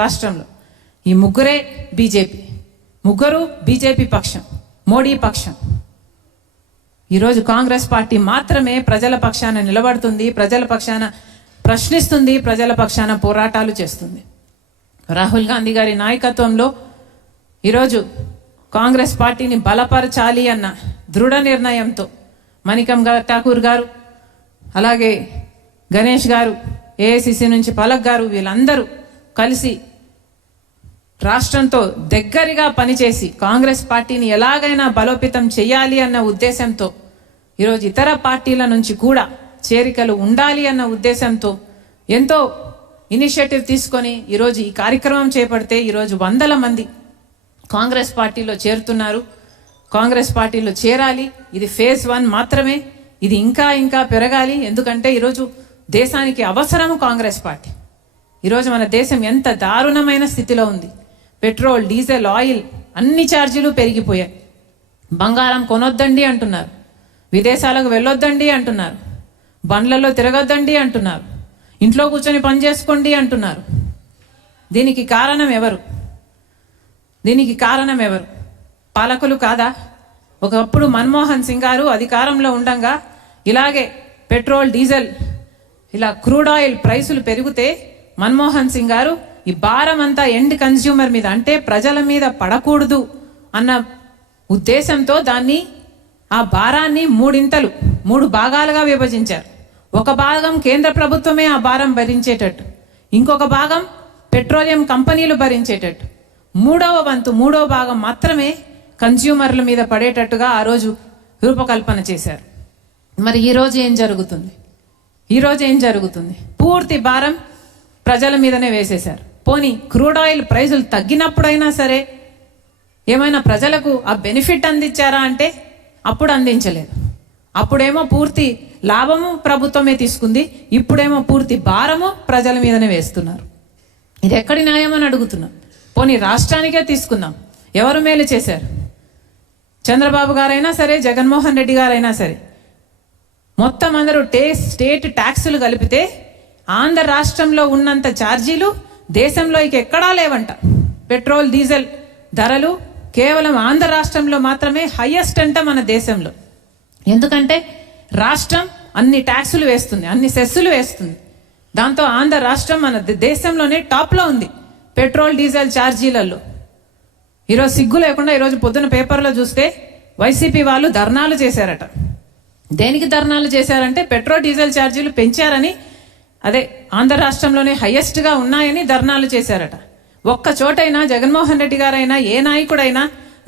రాష్ట్రంలో ఈ ముగ్గురే బీజేపీ, ముగ్గురు బీజేపీ పక్షం, మోడీ పక్షం. ఈరోజు కాంగ్రెస్ పార్టీ మాత్రమే ప్రజల పక్షాన నిలబడుతుంది, ప్రజల పక్షాన ప్రశ్నిస్తుంది, ప్రజల పక్షాన పోరాటాలు చేస్తుంది. రాహుల్ గాంధీ గారి నాయకత్వంలో ఈరోజు కాంగ్రెస్ పార్టీని బలపరచాలి అన్న దృఢ నిర్ణయంతో మణికం ఠాకూర్ గారు, అలాగే గణేష్ గారు, ఏఐసిసి నుంచి పలక్ గారు, వీళ్ళందరూ కలిసి రాష్ట్రంతో దగ్గరగా పనిచేసి కాంగ్రెస్ పార్టీని ఎలాగైనా బలోపేతం చేయాలి అన్న ఉద్దేశంతో ఈరోజు ఇతర పార్టీల నుంచి కూడా చేరికలు ఉండాలి అన్న ఉద్దేశంతో ఎంతో ఇనిషియేటివ్ తీసుకొని ఈరోజు ఈ కార్యక్రమం చేపడితే ఈరోజు వందల మంది కాంగ్రెస్ పార్టీలో చేరుతున్నారు. కాంగ్రెస్ పార్టీలో చేరాలి. ఇది ఫేజ్ 1 మాత్రమే. ఇది ఇంకా ఇంకా పెరగాలి. ఎందుకంటే ఈరోజు దేశానికి అవసరము కాంగ్రెస్ పార్టీ. ఈరోజు మన దేశం ఎంత దారుణమైన స్థితిలో ఉంది. పెట్రోల్, డీజిల్, ఆయిల్ అన్ని ఛార్జీలు పెరిగిపోయాయి. బంగారం కొనొద్దండి అంటున్నారు, విదేశాలకు వెళ్ళొద్దండి అంటున్నారు, బండ్లలో తిరగొద్దండి అంటున్నారు, ఇంట్లో కూర్చొని పని చేసుకోండి అంటున్నారు. దీనికి కారణం ఎవరు? దీనికి కారణం ఎవరు? పాలకులు కాదా? ఒకప్పుడు మన్మోహన్ సింగ్ గారు అధికారంలో ఉండగా ఇలాగే పెట్రోల్, డీజిల్, ఇలా క్రూడ్ ఆయిల్ ప్రైసులు పెరిగితే మన్మోహన్ సింగ్ గారు ఈ భారం అంతా ఎండ్ కన్స్యూమర్ మీద, అంటే ప్రజల మీద పడకూడదు అన్న ఉద్దేశంతో దాన్ని, ఆ భారాన్ని 3 భాగాలుగా విభజించారు. ఒక భాగం కేంద్ర ప్రభుత్వమే ఆ భారం భరించేటట్టు, ఇంకొక భాగం పెట్రోలియం కంపెనీలు భరించేటట్టు, మూడవ భాగం మాత్రమే కన్స్యూమర్ల మీద పడేటట్టుగా ఆ రోజు రూపకల్పన చేశారు. మరి ఈరోజు ఏం జరుగుతుంది? ఈరోజు ఏం జరుగుతుంది? పూర్తి భారం ప్రజల మీదనే వేసేశారు. పోనీ క్రూడ్ ఆయిల్ ప్రైజులు తగ్గినప్పుడైనా సరే ఏమైనా ప్రజలకు ఆ బెనిఫిట్ అందించారా అంటే అప్పుడు అందించలేదు. అప్పుడేమో పూర్తి లాభము ప్రభుత్వమే తీసుకుంది, ఇప్పుడేమో పూర్తి భారము ప్రజల మీదనే వేస్తున్నారు. ఇది ఎక్కడి న్యాయం అని అడుగుతున్నాం. పోనీ రాష్ట్రానికే తీసుకుందాం. ఎవరు మేలు చేశారు? చంద్రబాబు గారైనా సరే, జగన్మోహన్ రెడ్డి గారైనా సరే, మొత్తం అందరూ స్టేట్ ట్యాక్సులు కలిపితే ఆంధ్ర రాష్ట్రంలో ఉన్నంత ఛార్జీలు దేశంలో ఇక ఎక్కడా లేవంట. పెట్రోల్, డీజిల్ ధరలు కేవలం ఆంధ్ర రాష్ట్రంలో మాత్రమే హైయెస్ట్ అంట మన దేశంలో. ఎందుకంటే రాష్ట్రం అన్ని ట్యాక్సులు వేస్తుంది, అన్ని సెస్సులు వేస్తుంది. దాంతో ఆంధ్ర రాష్ట్రం మన దేశంలోనే టాప్లో ఉంది పెట్రోల్, డీజిల్ ఛార్జీలలో. ఈరోజు సిగ్గు లేకుండా ఈరోజు పొద్దున పేపర్లో చూస్తే వైసీపీ వాళ్ళు ధర్నాలు చేశారట. దేనికి ధర్నాలు చేశారంటే పెట్రోల్, డీజిల్ ఛార్జీలు పెంచారని, అదే ఆంధ్ర రాష్ట్రంలోనే హైయెస్ట్గా ఉన్నాయని ధర్నాలు చేశారట. ఒక్క చోటైనా జగన్మోహన్ రెడ్డి గారైనా, ఏ నాయకుడైనా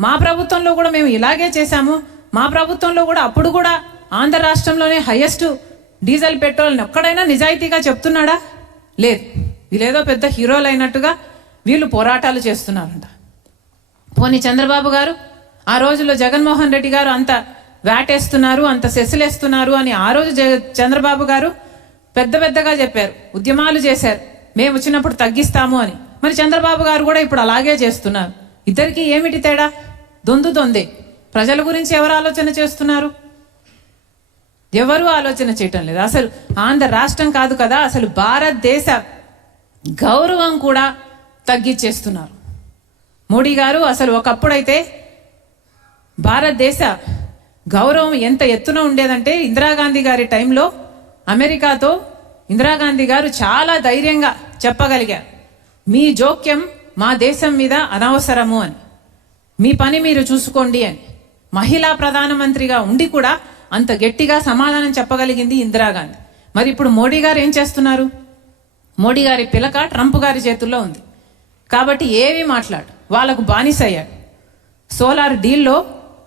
మా ప్రభుత్వంలో కూడా మేము ఇలాగే చేశాము, మా ప్రభుత్వంలో కూడా అప్పుడు కూడా ఆంధ్ర రాష్ట్రంలోనే హైయెస్ట్ డీజిల్, పెట్రోల్ని ఒక్కడైనా నిజాయితీగా చెప్తున్నాడా? లేదు. వీళ్ళేదో పెద్ద హీరోలు అయినట్టుగా వీళ్ళు పోరాటాలు చేస్తున్నారంట. పోనీ చంద్రబాబు గారు ఆ రోజుల్లో జగన్మోహన్ రెడ్డి గారు అంత వేటేస్తున్నారు, అంత సెస్సులేస్తున్నారు అని ఆ రోజు చంద్రబాబు గారు పెద్దగా చెప్పారు, ఉద్యమాలు చేశారు, మేము వచ్చినప్పుడు తగ్గిస్తాము అని. మరి చంద్రబాబు గారు కూడా ఇప్పుడు అలాగే చేస్తున్నారు. ఇద్దరికి ఏమిటి తేడా? దొందే. ప్రజల గురించి ఎవరు ఆలోచన చేస్తున్నారు? ఎవరు ఆలోచన చేయటం లేదు. అసలు ఆంధ్ర రాష్ట్రం కాదు కదా, అసలు భారతదేశ గౌరవం కూడా తగ్గించేస్తున్నారు మోడీ గారు. అసలు ఒకప్పుడైతే భారతదేశ గౌరవం ఎంత ఎత్తున ఉండేదంటే ఇందిరాగాంధీ గారి టైంలో అమెరికాతో ఇందిరాగాంధీ గారు చాలా ధైర్యంగా చెప్పగలిగారు, మీ జోక్యం మా దేశం మీద అనవసరము అని, మీ పని మీరు చూసుకోండి అని. మహిళా ప్రధానమంత్రిగా ఉండి కూడా అంత గట్టిగా సమాధానం చెప్పగలిగింది ఇందిరాగాంధీ. మరి ఇప్పుడు మోడీ గారు ఏం చేస్తున్నారు? మోడీ గారి పిలక ట్రంప్ గారి చేతుల్లో ఉంది కాబట్టి ఏవి మాట్లాడు, వాళ్ళకు బానిసయ్యాడు. సోలార్ డీల్లో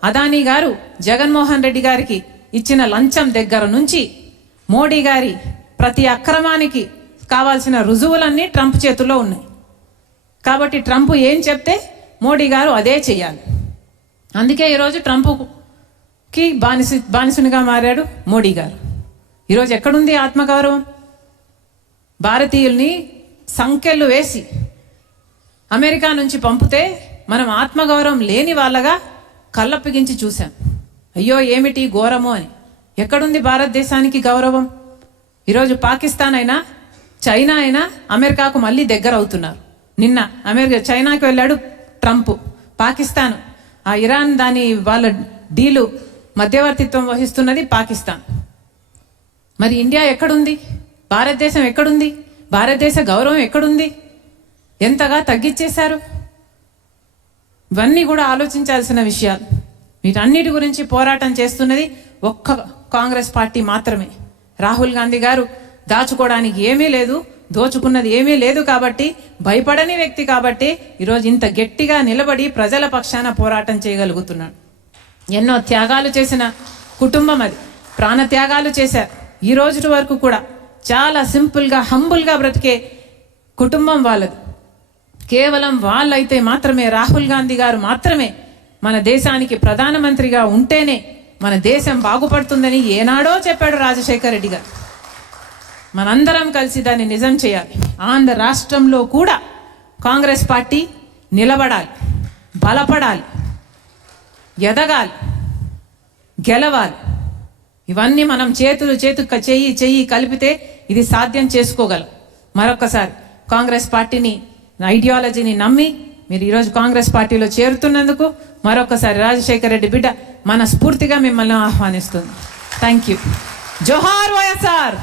అదానీ గారు జగన్మోహన్ రెడ్డి గారికి ఇచ్చిన లంచం దగ్గర నుంచి మోడీ గారి ప్రతి అక్రమానికి కావాల్సిన రుజువులన్నీ ట్రంప్ చేతుల్లో ఉన్నాయి. కాబట్టి ట్రంప్ ఏం చెప్తే మోడీ గారు అదే చెయ్యాలి. అందుకే ఈరోజు ట్రంప్కి బానిసునిగా మారాడు మోడీ గారు. ఈరోజు ఎక్కడుంది ఆత్మగౌరవం? భారతీయుల్ని సంఖ్యలు వేసి అమెరికా నుంచి పంపితే మనం ఆత్మగౌరవం లేని వాళ్ళగా కళ్ళప్పగించి చూశాం. అయ్యో ఏమిటి ఘోరము అని. ఎక్కడుంది భారతదేశానికి గౌరవం? ఈరోజు పాకిస్తాన్ అయినా, చైనా అయినా అమెరికాకు మళ్ళీ దగ్గర అవుతున్నారు. నిన్న అమెరికా చైనాకి వెళ్ళాడు ట్రంప్. పాకిస్తాన్, ఆ ఇరాన్ దాని వాళ్ళ డీలు మధ్యవర్తిత్వం వహిస్తున్నది పాకిస్తాన్. మరి ఇండియా ఎక్కడుంది? భారతదేశం ఎక్కడుంది? భారతదేశ గౌరవం ఎక్కడుంది? ఎంతగా తగ్గించేశారు? ఇవన్నీ కూడా ఆలోచించాల్సిన విషయాలు. వీటన్నిటి గురించి పోరాటం చేస్తున్నది ఒక్క కాంగ్రెస్ పార్టీ మాత్రమే. రాహుల్ గాంధీ గారు దాచుకోవడానికి ఏమీ లేదు, దోచుకున్నది ఏమీ లేదు కాబట్టి, భయపడని వ్యక్తి కాబట్టి ఈరోజు ఇంత గట్టిగా నిలబడి ప్రజల పక్షాన పోరాటం చేయగలుగుతున్నాడు. ఎన్నో త్యాగాలు చేసిన కుటుంబం అది, ప్రాణ త్యాగాలు చేశారు. ఈ రోజు వరకు కూడా చాలా సింపుల్గా హంబుల్గా బ్రతికే కుటుంబం వాళ్ళది. కేవలం వాళ్ళైతే మాత్రమే, రాహుల్ గాంధీ గారు మాత్రమే మన దేశానికి ప్రధానమంత్రిగా ఉంటేనే మన దేశం బాగుపడుతుందని ఏనాడో చెప్పాడు రాజశేఖర్ రెడ్డి గారు. మనందరం కలిసి దాన్ని నిజం చేయాలి. ఆంధ్ర రాష్ట్రంలో కూడా కాంగ్రెస్ పార్టీ నిలబడాలి, బలపడాలి, ఎదగాలి, గెలవాలి. ఇవన్నీ మనం చెయ్యి కలిపితే ఇది సాధ్యం చేసుకోగలం. మరొకసారి కాంగ్రెస్ పార్టీని, ఐడియాలజీని నమ్మి మీరు ఈరోజు కాంగ్రెస్ పార్టీలో చేరుతున్నందుకు మరొకసారి రాజశేఖర్ రెడ్డి బిడ్డ మనస్ఫూర్తిగా మిమ్మల్ని ఆహ్వానిస్తుంది. Thank you. జోహార్ వైఎస్ఆర్.